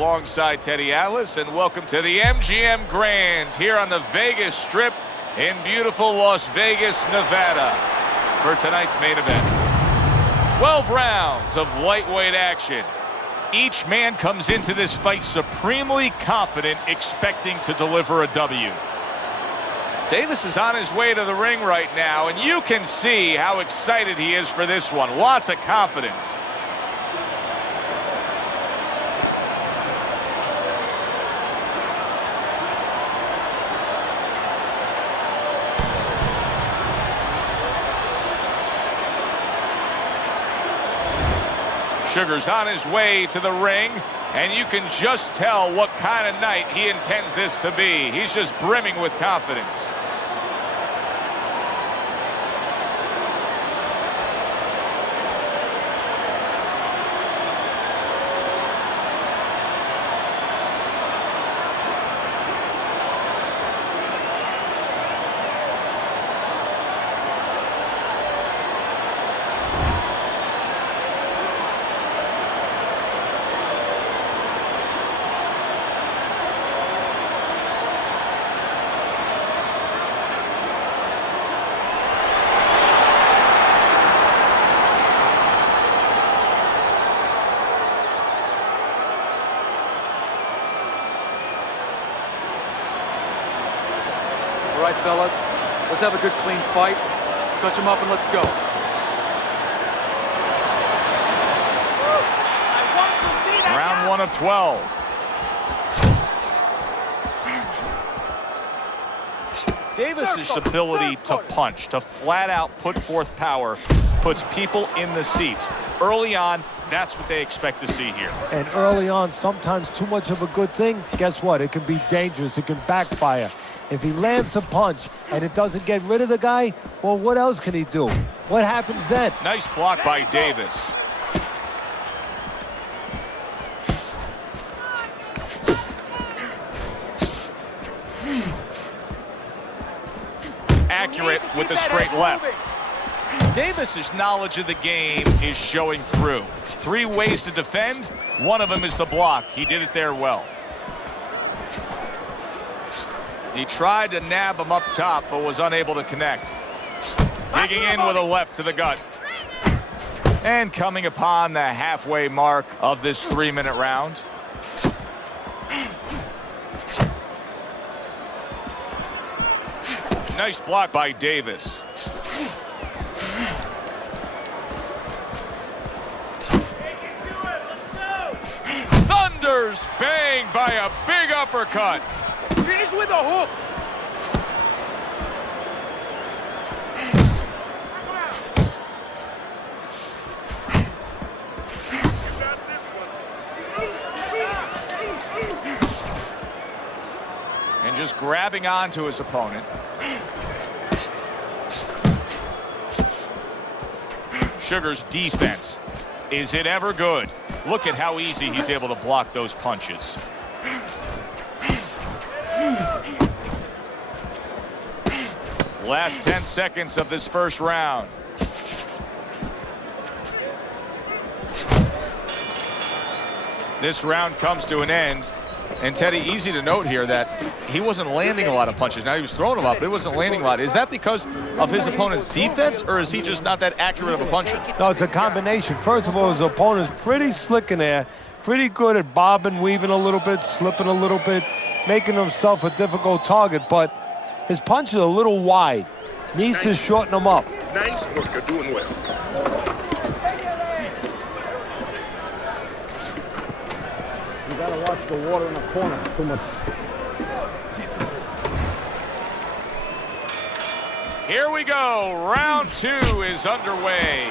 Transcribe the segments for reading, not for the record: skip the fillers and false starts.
alongside Teddy Atlas, and welcome to the MGM Grand here on the Vegas Strip in beautiful Las Vegas, Nevada, for tonight's main event. 12 rounds of lightweight action. Each man comes into this fight supremely confident, expecting to deliver a W. Davis is on his way to the ring right now, and you can see how excited he is for this one. Lots of confidence. Sugar's on his way to the ring, and you can just tell what kind of night he intends this to be. He's just brimming with confidence. All right, fellas, let's have a good, clean fight. Touch him up and let's go. Round 1 of 12. Davis's ability to punch, to flat out put forth power, puts people in the seats. Early on, that's what they expect to see here. And early on, sometimes too much of a good thing, guess what? It can be dangerous. It can backfire. If he lands a punch and it doesn't get rid of the guy, well, what else can he do? What happens then? Nice block by Davis. Accurate with the straight left. Davis's knowledge of the game is showing through. 3 ways to defend. One of them is to block. He did it there well. He tried to nab him up top, but was unable to connect. Digging in with a left to the gut. And coming upon the halfway mark of this 3-minute round. Nice block by Davis. Thunders bang by a big uppercut. Finish with a hook. And just grabbing onto his opponent. Sugar's defense. Is it ever good? Look at how easy he's able to block those punches. Last 10 seconds of this first round. This round comes to an end. And Teddy, easy to note here that he wasn't landing a lot of punches. Now he was throwing them up, but he wasn't landing a lot. Is that because of his opponent's defense, or is he just not that accurate of a puncher? No, it's a combination. First of all, his opponent's pretty slick in there, pretty good at bobbing, weaving a little bit, slipping a little bit, making himself a difficult target, but his punch is a little wide. Needs to shorten them up. Nice work, you're doing well. You gotta watch the water in the corner. Too much. Here we go. Round 2 is underway.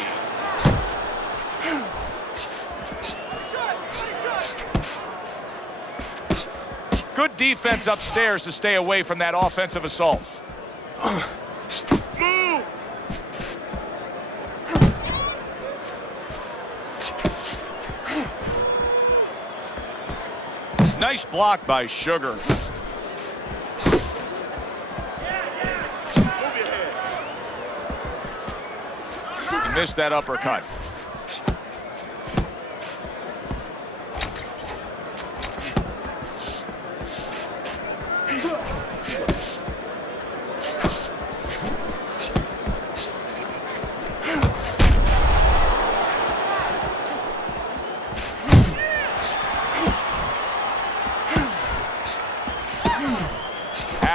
Good defense upstairs to stay away from that offensive assault. Nice block by Sugar. He missed that uppercut.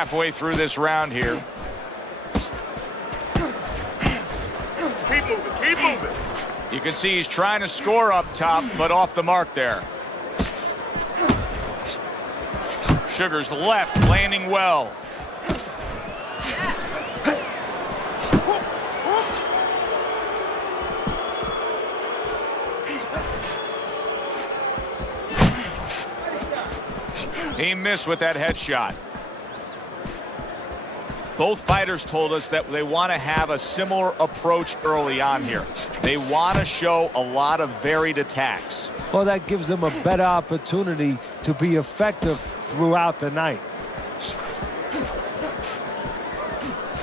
halfway through this round here. Keep moving, keep moving. You can see he's trying to score up top, but off the mark there. Sugar's left, landing well. He missed with that headshot. Both fighters told us that they want to have a similar approach early on here. They want to show a lot of varied attacks. Well, that gives them a better opportunity to be effective throughout the night.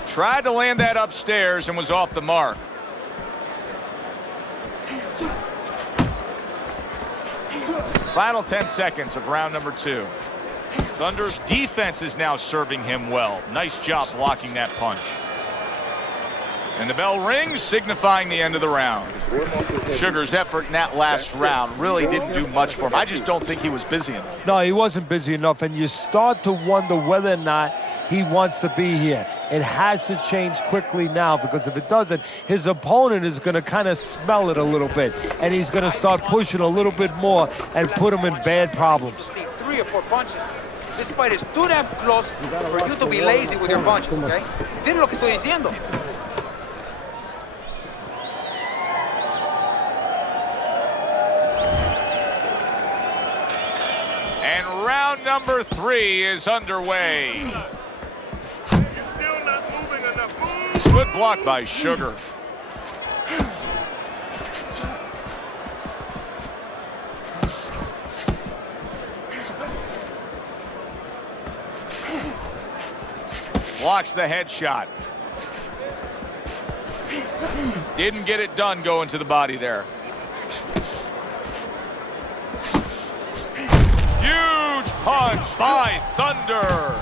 Tried to land that upstairs and was off the mark. Final 10 seconds of round number 2. Thunder's defense is now serving him well. Nice job blocking that punch. And the bell rings, signifying the end of the round. Sugar's effort in that last round really didn't do much for him. I just don't think he was busy enough. No, he wasn't busy enough, and you start to wonder whether or not he wants to be here. It has to change quickly now, because if it doesn't, his opponent is going to kind of smell it a little bit, and he's going to start pushing a little bit more and put him in bad problems. 3 or 4 punches. This fight is too damn close for you to be lazy with your punches, okay? ¿Entiendes lo que estoy diciendo? And round number 3 is underway. You're still not moving enough. Move. Good block by Sugar. Blocks the headshot. Didn't get it done going to the body there. Huge punch by Thunder.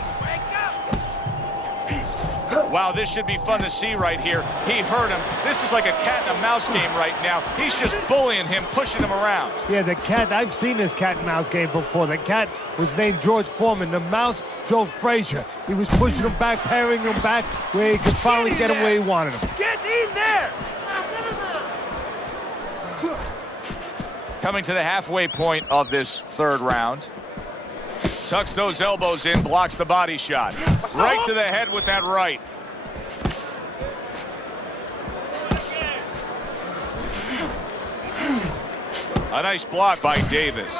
Wow, this should be fun to see right here. He hurt him. This is like a cat and a mouse game right now. He's just bullying him, pushing him around. Yeah, the cat, I've seen this cat and mouse game before. The cat was named George Foreman. The mouse, Joe Frazier. He was pushing him back, parrying him back, where he could finally get him where he wanted him. Get in there! Coming to the halfway point of this third round. Tucks those elbows in, blocks the body shot. Right to the head with that right. A nice block by Davis.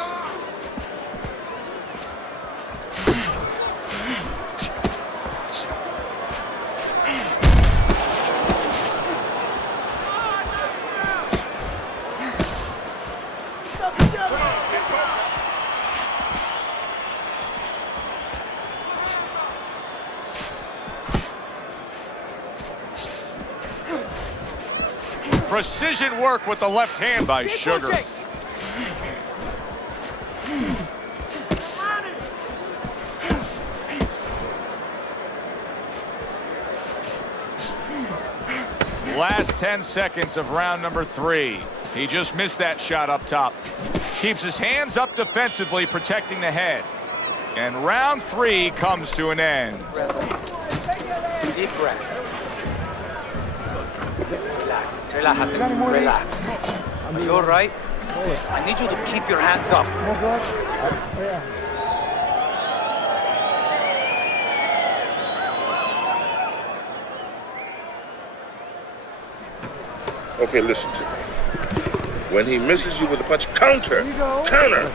Precision work with the left hand by Sugar. Last 10 seconds of round number 3. He just missed that shot up top. Keeps his hands up defensively, protecting the head. And round 3 comes to an end. Deep breath. Relax. Relájate. Relax. Are you all right? I need you to keep your hands up. Okay, listen to me. When he misses you with a punch, counter. Counter.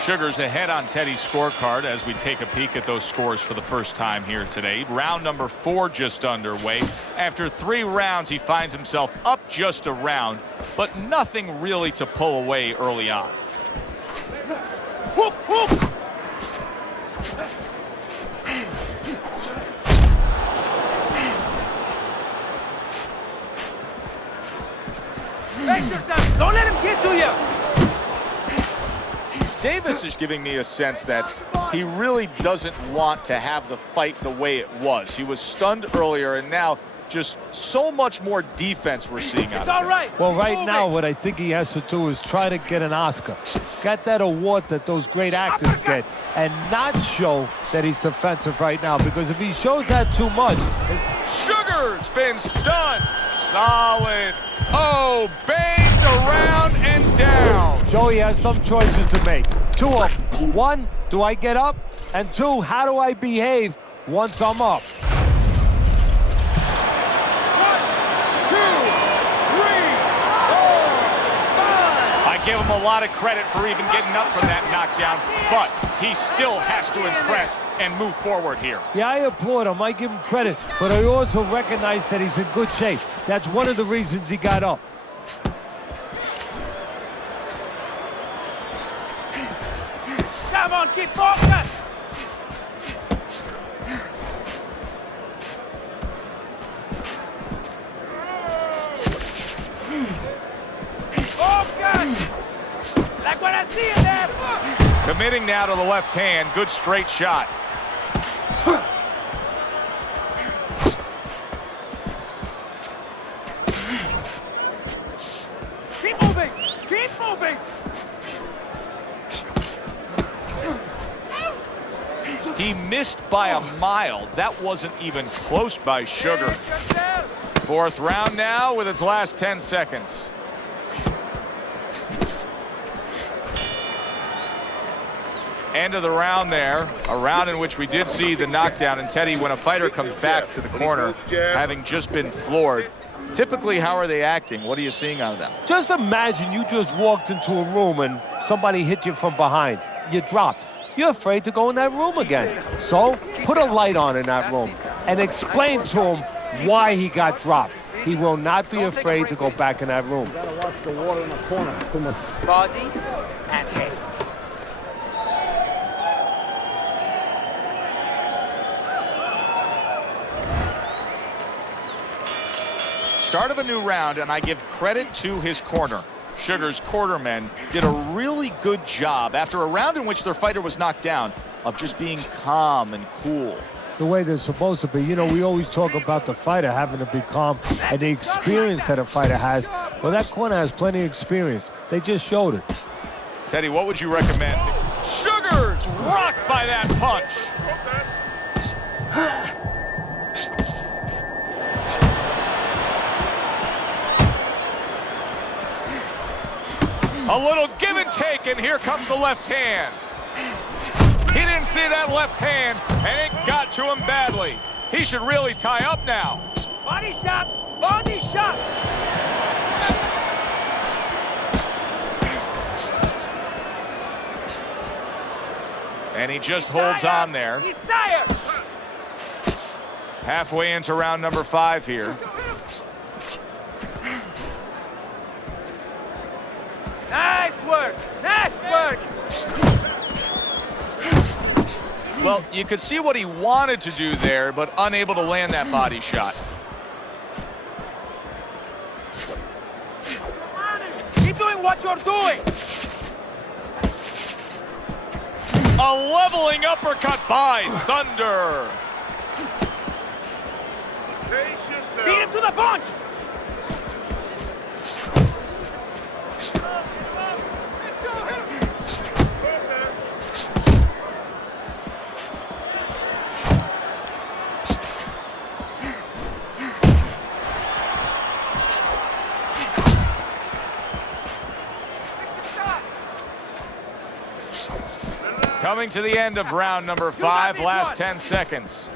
Sugar's ahead on Teddy's scorecard as we take a peek at those scores for the first time here today. Round number 4 just underway. After 3 rounds, he finds himself up just a round, but nothing really to pull away early on. Hook, hook. Face yourself. Don't let him get to you. Davis is giving me a sense that he really doesn't want to have the fight the way it was. He was stunned earlier, and now Just so much more defense we're seeing out of him. Well, right now, what I think he has to do is try to get an Oscar. Get that award that those great actors get, and not show that he's defensive right now, because if he shows that too much... Sugar's been stunned. Solid. Oh, banged around and down. Joey has some choices to make. Two of them. One, do I get up? And two, how do I behave once I'm up? I give him a lot of credit for even getting up from that knockdown, but he still has to impress and move forward here. Yeah, I applaud him. I give him credit, but I also recognize that he's in good shape. That's one of the reasons he got up. Come on, keep focused. Like what I see in there. Committing now to the left hand. Good straight shot. Keep moving. Keep moving. He missed by a mile. That wasn't even close by Sugar. Fourth round now with its last 10 seconds. End of the round there, a round in which we did see the knockdown. And Teddy, when a fighter comes back to the corner, having just been floored, typically how are they acting? What are you seeing out of them? Just imagine you just walked into a room and somebody hit you from behind. You dropped. You're afraid to go in that room again. So put a light on in that room and explain to him why he got dropped. He will not be afraid to go back in that room. You gotta watch the water in the corner. Too much. Body and head. Start of a new round, and I give credit to his corner. Sugar's quartermen did a really good job after a round in which their fighter was knocked down of just being calm and cool. The way they're supposed to be. You know, we always talk about the fighter having to be calm and the experience that a fighter has. Well, that corner has plenty of experience. They just showed it. Teddy, what would you recommend? Sugar's rocked by that punch. A little give and take, and here comes the left hand. He didn't see that left hand, and it got to him badly. He should really tie up now. Body shot! Body shot! And he just holds on there. He's tired! Halfway into round number 5 here. Nice work! Nice work! Well, you could see what he wanted to do there, but unable to land that body shot. Keep doing what you're doing! A leveling uppercut by Thunder. Beat him to the punch! Coming to the end of round number 5, last 10 seconds.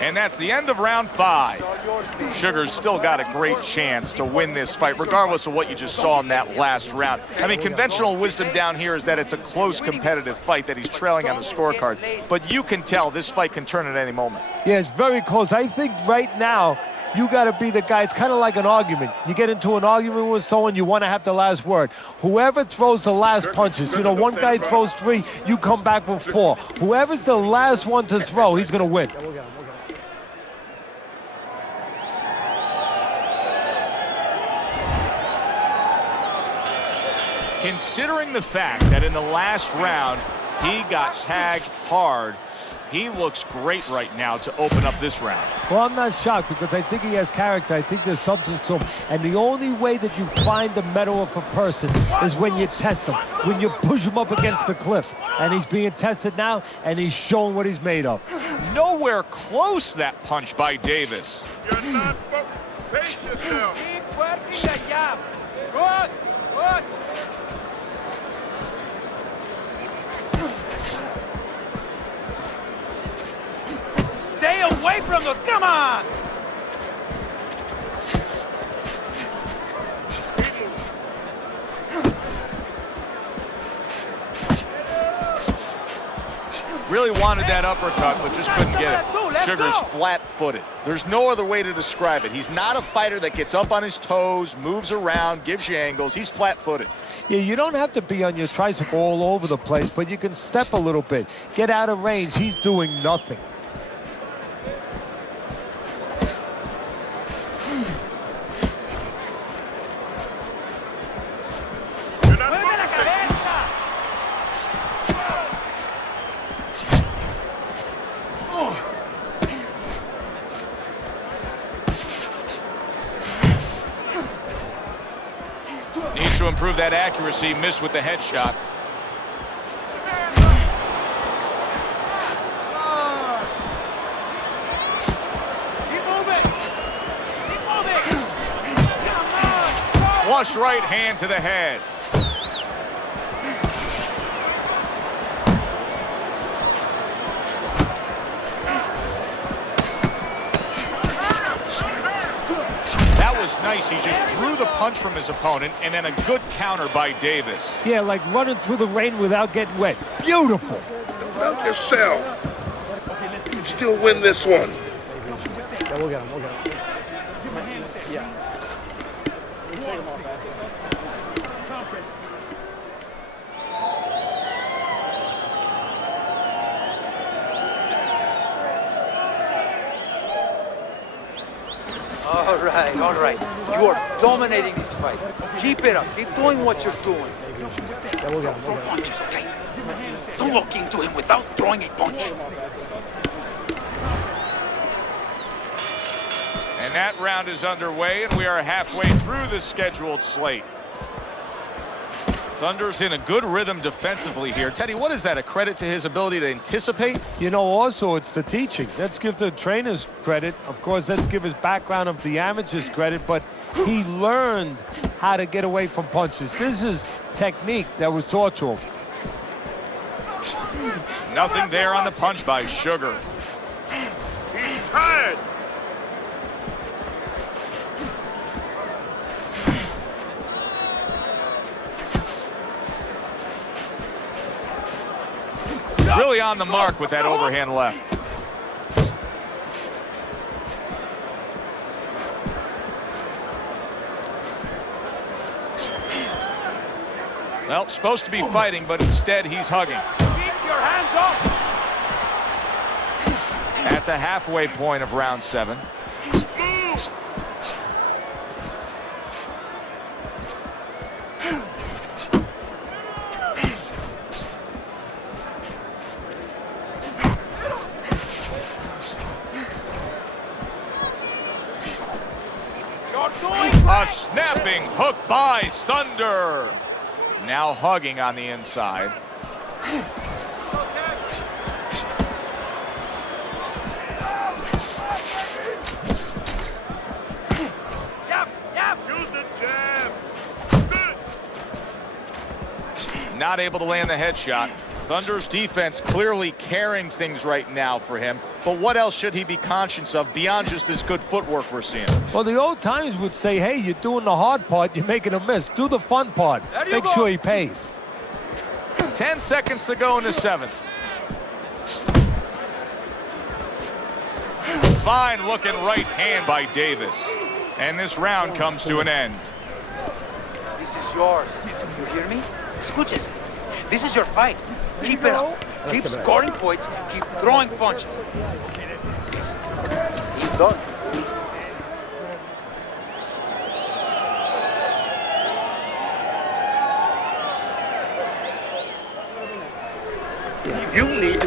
And that's the end of round 5. Sugar's still got a great chance to win this fight, regardless of what you just saw in that last round. I mean, conventional wisdom down here is that it's a close, competitive fight, that he's trailing on the scorecards. But you can tell this fight can turn at any moment. Yeah, it's very close. I think right now, you got to be the guy. It's kind of like an argument. You get into an argument with someone, you want to have the last word. Whoever throws the last punches, you know, one guy throws 3, you come back with 4. Whoever's the last one to throw, he's going to win. Considering the fact that in the last round, He got tagged hard. He looks great right now to open up this round. Well, I'm not shocked because I think he has character. I think there's substance to him. And the only way that you find the mettle of a person is when you test him, when you push him up against the cliff. And he's being tested now, and he's showing what he's made of. Nowhere close that punch by Davis. You're not pace yourself. Keep working the jab. Good, good. Stay away from the, come on! Really wanted that uppercut, but just couldn't get it. Sugar's flat-footed. There's no other way to describe it. He's not a fighter that gets up on his toes, moves around, gives you angles. He's flat-footed. Yeah, you don't have to be on your tricycle all over the place, but you can step a little bit. Get out of range. He's doing nothing. Needs to improve that accuracy. Missed with the headshot. Flush right hand to the head. That was nice. He just drew the punch from his opponent, and then a good counter by Davis. Yeah, like running through the rain without getting wet. Beautiful. About yourself. You still win this one. Yeah, we'll get him. We'll get him. Yeah. All right. You are dominating this fight. Keep it up. Keep doing what you're doing. Yeah, we'll get him. Throw punches, okay? Don't walk into him without throwing a punch. And that round is underway, and we are halfway through the scheduled slate. Thunder's in a good rhythm defensively here. Teddy, what is that, a credit to his ability to anticipate? You know, also, it's the teaching. Let's give the trainers credit. Of course, let's give his background of the amateurs credit, but he learned how to get away from punches. This is technique that was taught to him. Nothing there on the punch by Sugar. He's tired. Really on the mark with that overhand left. Well, supposed to be fighting, but instead he's hugging. Keep your hands up. At the halfway point of round 7. A snapping hook by Thunder. Now hugging on the inside. Yep. Use the jab. Good. Not able to land the headshot. Thunder's defense clearly carrying things right now for him. But what else should he be conscious of beyond just this good footwork we're seeing? Well, the old times would say, hey, you're doing the hard part, you're making a miss. Do the fun part. Make sure he pays. 10 seconds to go in the 7th. Fine looking right hand by Davis. And this round comes to an end. This is yours. You hear me? Escuches. This is your fight. Keep it up. Keep scoring points. Keep throwing punches. He's done.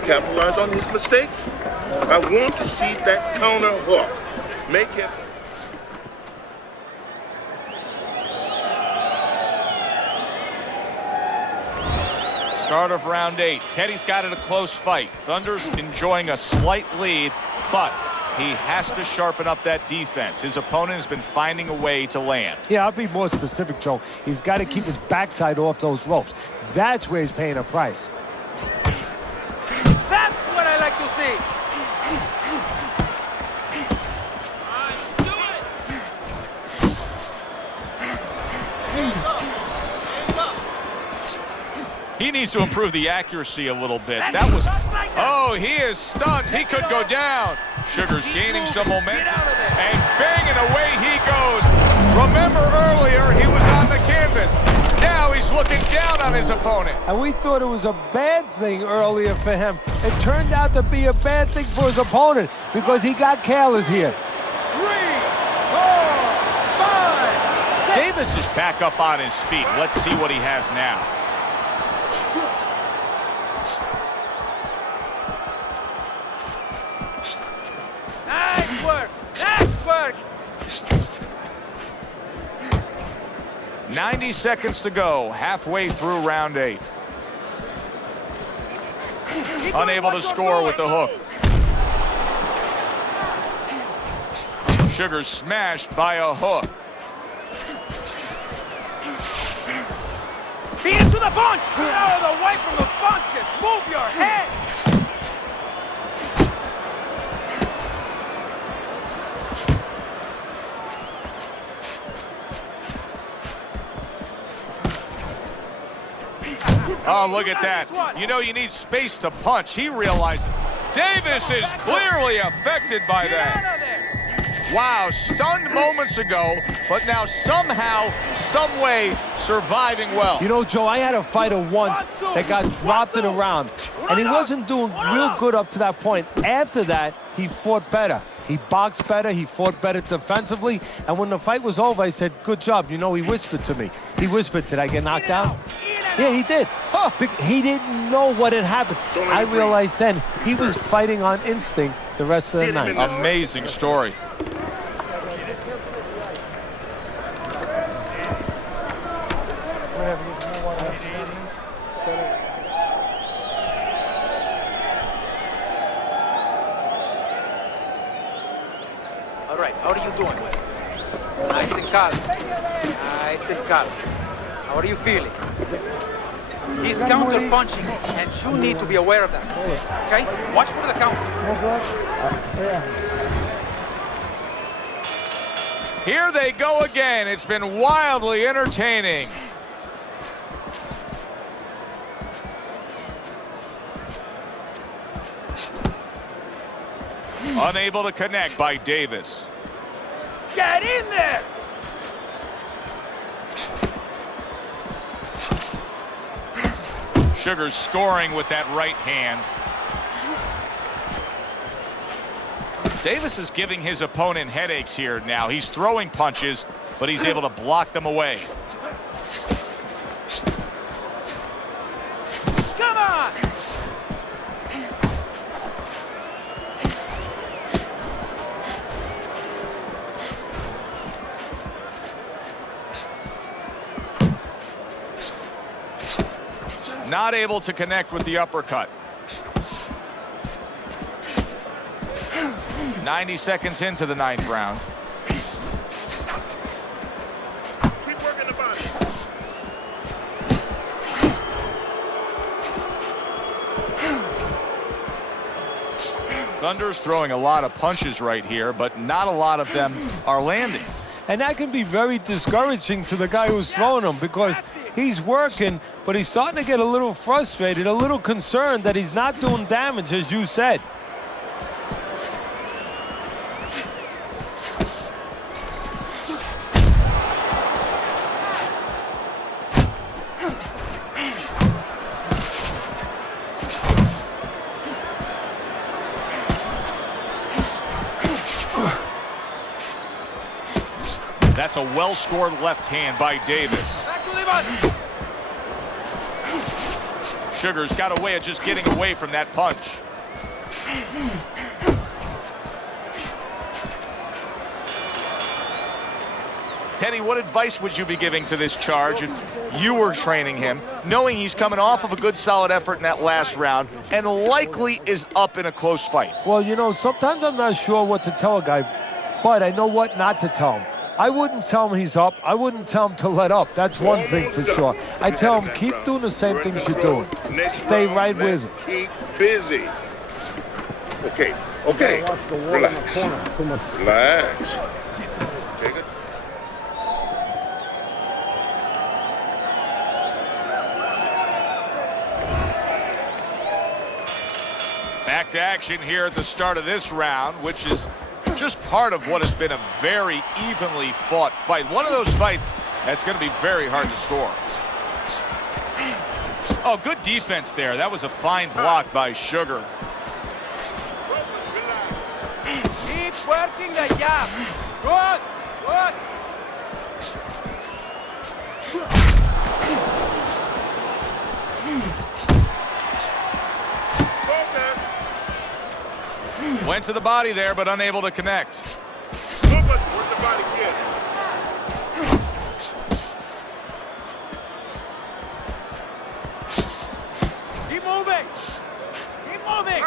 capitalize on his mistakes. I want to see that counter hook. Make him... Start of round 8. Teddy's got it a close fight. Thunder's enjoying a slight lead, but he has to sharpen up that defense. His opponent has been finding a way to land. Yeah, I'll be more specific, Joe. He's got to keep his backside off those ropes. That's where he's paying a price. That's what I like to see. He needs to improve the accuracy a little bit. That was... Oh, he is stunned. He could go down. Sugar's gaining some momentum. And banging away he goes. Remember earlier, he was on the canvas. Now he's looking down on his opponent. And we thought it was a bad thing earlier for him. It turned out to be a bad thing for his opponent because he got careless here. 3, 4, 5, 6. Davis is back up on his feet. Let's see what he has now. Nice work. Nice work. 90 seconds to go, halfway through round 8. Unable to score with the hook. Sugar smashed by a hook. Be into the punch. Get out of the way from the punches. Move your head. Oh, look at that. You know you need space to punch. He realizes Davis is clearly affected by that. Wow, stunned moments ago, but now somehow, some way, surviving well. You know, Joe, I had a fighter once that got dropped in a round, and he wasn't doing real good up to that point. After that, he fought better. He boxed better, he fought better defensively, and when the fight was over, I said, good job. You know, he whispered to me. He whispered, did I get knocked out? Yeah, he did. He didn't know what had happened. I realized then he was fighting on instinct the rest of the night. Amazing story. All right, how are you doing? Nice and calm. Nice and calm. How are you feeling? He's counter-punching, and you need to be aware of that. Okay? Watch for the counter. Here they go again. It's been wildly entertaining. Unable to connect by Davis. Get in there! Sugar's scoring with that right hand. Davis is giving his opponent headaches here now. He's throwing punches, but he's able to block them away. Come on! Not able to connect with the uppercut. 90 seconds into the 9th round. Keep working the body. Thunder's throwing a lot of punches right here, but not a lot of them are landing. And that can be very discouraging to the guy who's throwing them because he's working, but he's starting to get a little frustrated, a little concerned that he's not doing damage, as you said. That's a well-scored left hand by Davis. Back to the button. Sugar's got a way of just getting away from that punch. Teddy, what advice would you be giving to this charge if you were training him, knowing he's coming off of a good solid effort in that last round and likely is up in a close fight? Well, you know, sometimes I'm not sure what to tell a guy, but I know what not to tell him. I wouldn't tell him he's up. I wouldn't tell him to let up. That's one thing for sure. I tell him, keep doing the same things you're doing. Stay right with it. Keep busy. Okay, okay. Watch the water in the Relax. corner. Too much. Relax. Take it. Back to action here at the start of this round, which is just part of what has been a very evenly fought fight. One of those fights that's going to be very hard to score. Oh, good defense there. That was a fine block by Sugar. Keep working the jab. Good, good. Went to the body there, but unable to connect. So much worth the body kid. Keep moving. Keep moving.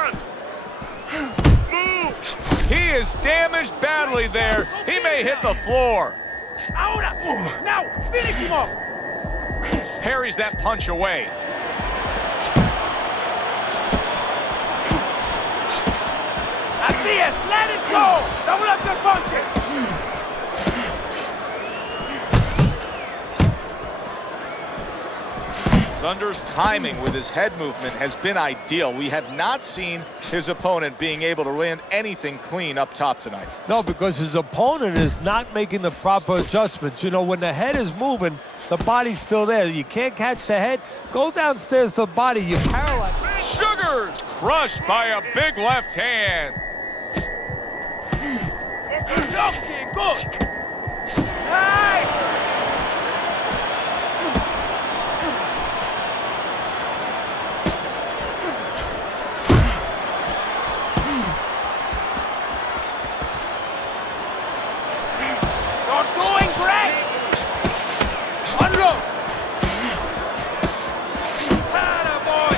Move. He is damaged badly there. He may hit the floor. Ahora. Now, finish him off. Parries that punch away. Así es, let it go. Double up your punches. Thunder's timing with his head movement has been ideal. We have not seen his opponent being able to land anything clean up top tonight. No, because his opponent is not making the proper adjustments. You know, when the head is moving, the body's still there. You can't catch the head. Go downstairs to the body. You're paralyzed. Sugar's crushed by a big left hand. Looking good. Nice. You're doing great. Unload. Attaboy.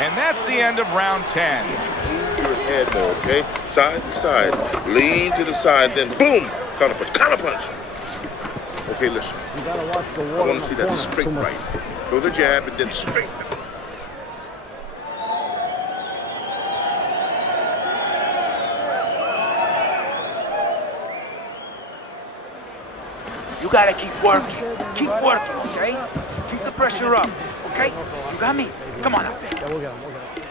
And that's the end of round 10. Your head more, okay? Side to side. Lean to the side, then boom! Counter punch. Counter punch. Okay, listen. You gotta watch the water I want in to see the that corner. straight Too much. right. Throw the jab and then straight. You gotta keep working. Keep working, okay? Keep the pressure up, okay? You got me? Come on up. Yeah, we'll get him. We'll get him.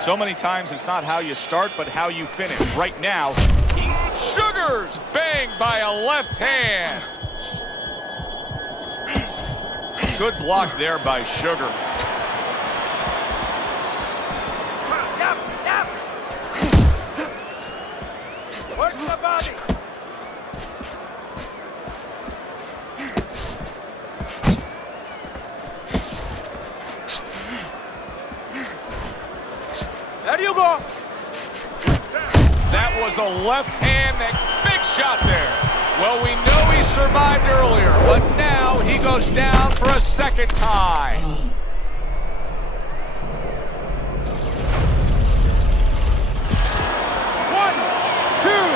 So many times it's not how you start, but how you finish. Right now, Sugar's banged by a left hand. Good block there by Sugar. Yep, yep. Work the body. There you go. That was a left hand, that big shot there. Well, we know he survived earlier, but now he goes down for a second time. One, two,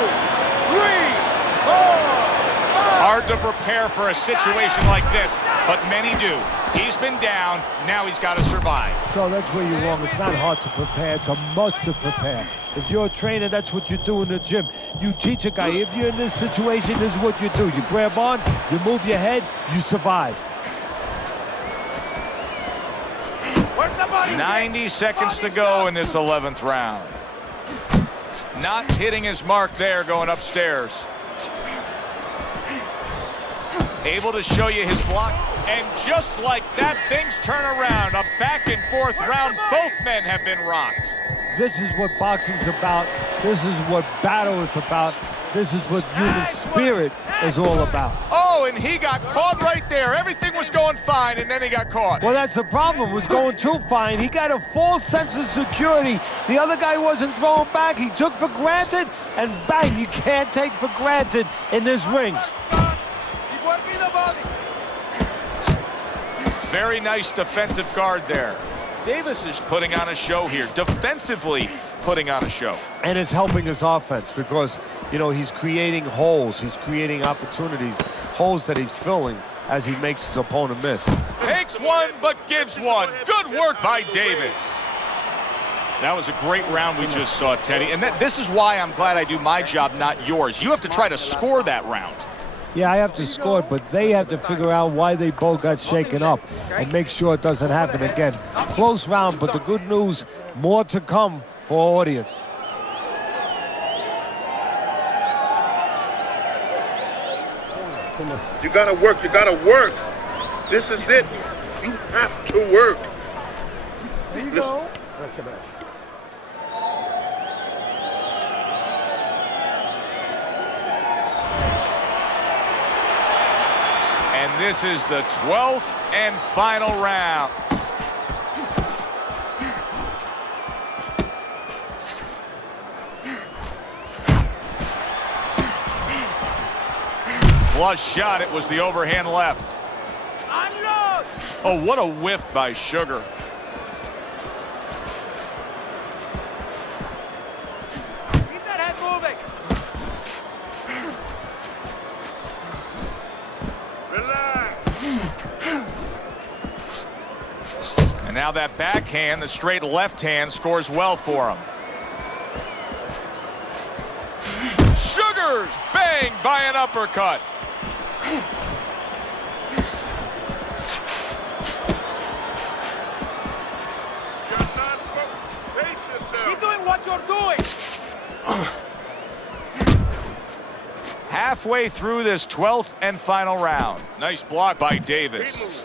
three, four, five. Hard to prepare for a situation like this, but many do. He's been down, now he's got to survive. So that's where you're wrong. It's not hard to prepare. It's a must to prepare. If you're a trainer, that's what you do in the gym. You teach a guy, if you're in this situation, this is what you do. You grab on, you move your head, you survive. Work the body. 90 seconds to go in this 11th round. Not hitting his mark there going upstairs. Able to show you his block. And just like that, things turn around. A back and forth round. Both men have been rocked. This is what boxing's about. This is what battle is about. this is what human spirit is all about. Oh, and he got caught right there. Everything was going fine, and then he got caught. Well, that's the problem. It was going too fine. He got a false sense of security. The other guy wasn't throwing back. He took for granted, and bang, you can't take for granted in this ring. Very nice defensive guard there. Davis is putting on a show here, defensively putting on a show. And it's helping his offense because, you know, he's creating holes. He's creating opportunities, holes that he's filling as he makes his opponent miss. Takes one, but gives one. Good work by Davis. That was a great round we just saw, Teddy. And this is why I'm glad I do my job, not yours. You have to try to score that round. Yeah, I have to score it, but they have to figure out why they both got shaken up and make sure it doesn't happen again. Close round, but the good news, more to come for our audience. You gotta work, you gotta work. This is it. You have to work. There you Listen. go. And this is the 12th and final round. Flush shot, it was the overhand left. Oh, what a whiff by Sugar. Keep that head moving. Relax. And now that backhand, the straight left hand, scores well for him. Sugars banged by an uppercut. Keep doing what you're doing. Halfway through this 12th and final round. Nice block by Davis.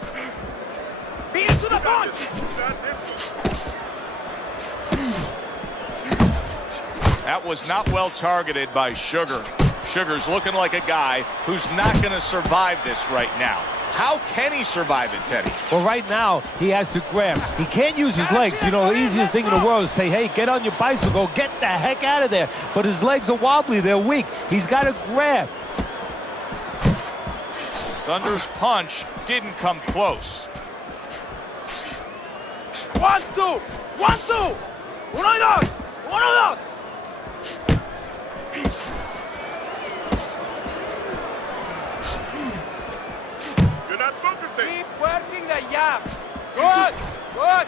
Beat it to the punch. That was not well targeted by Sugar. Sugar's looking like a guy who's not going to survive this right now. How can he survive it, Teddy? Well, right now, he has to grab. He can't use his legs. You know, the easiest thing in the world is say, hey, get on your bicycle, get the heck out of there. But his legs are wobbly, they're weak. He's got to grab. Thunder's punch didn't come close. 1, 2, 1, 2. Uno y dos. Uno, dos. You're not focusing. Keep working the jab. Good, good.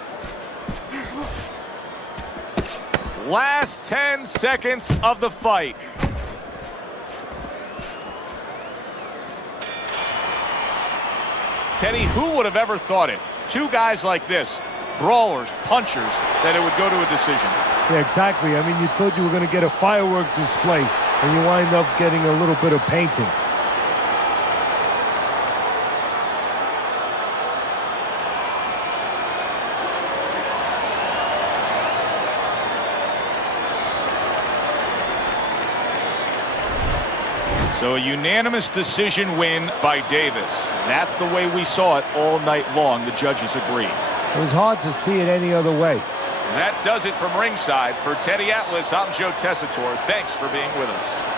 Last 10 seconds of the fight. Teddy, who would have ever thought it? Two guys like this, brawlers, punchers, that it would go to a decision. Yeah, exactly. I mean, you thought you were going to get a fireworks display, and you wind up getting a little bit of painting. So a unanimous decision win by Davis. That's the way we saw it all night long. The judges agreed. It was hard to see it any other way. That does it from ringside. For Teddy Atlas, I'm Joe Tessitore. Thanks for being with us.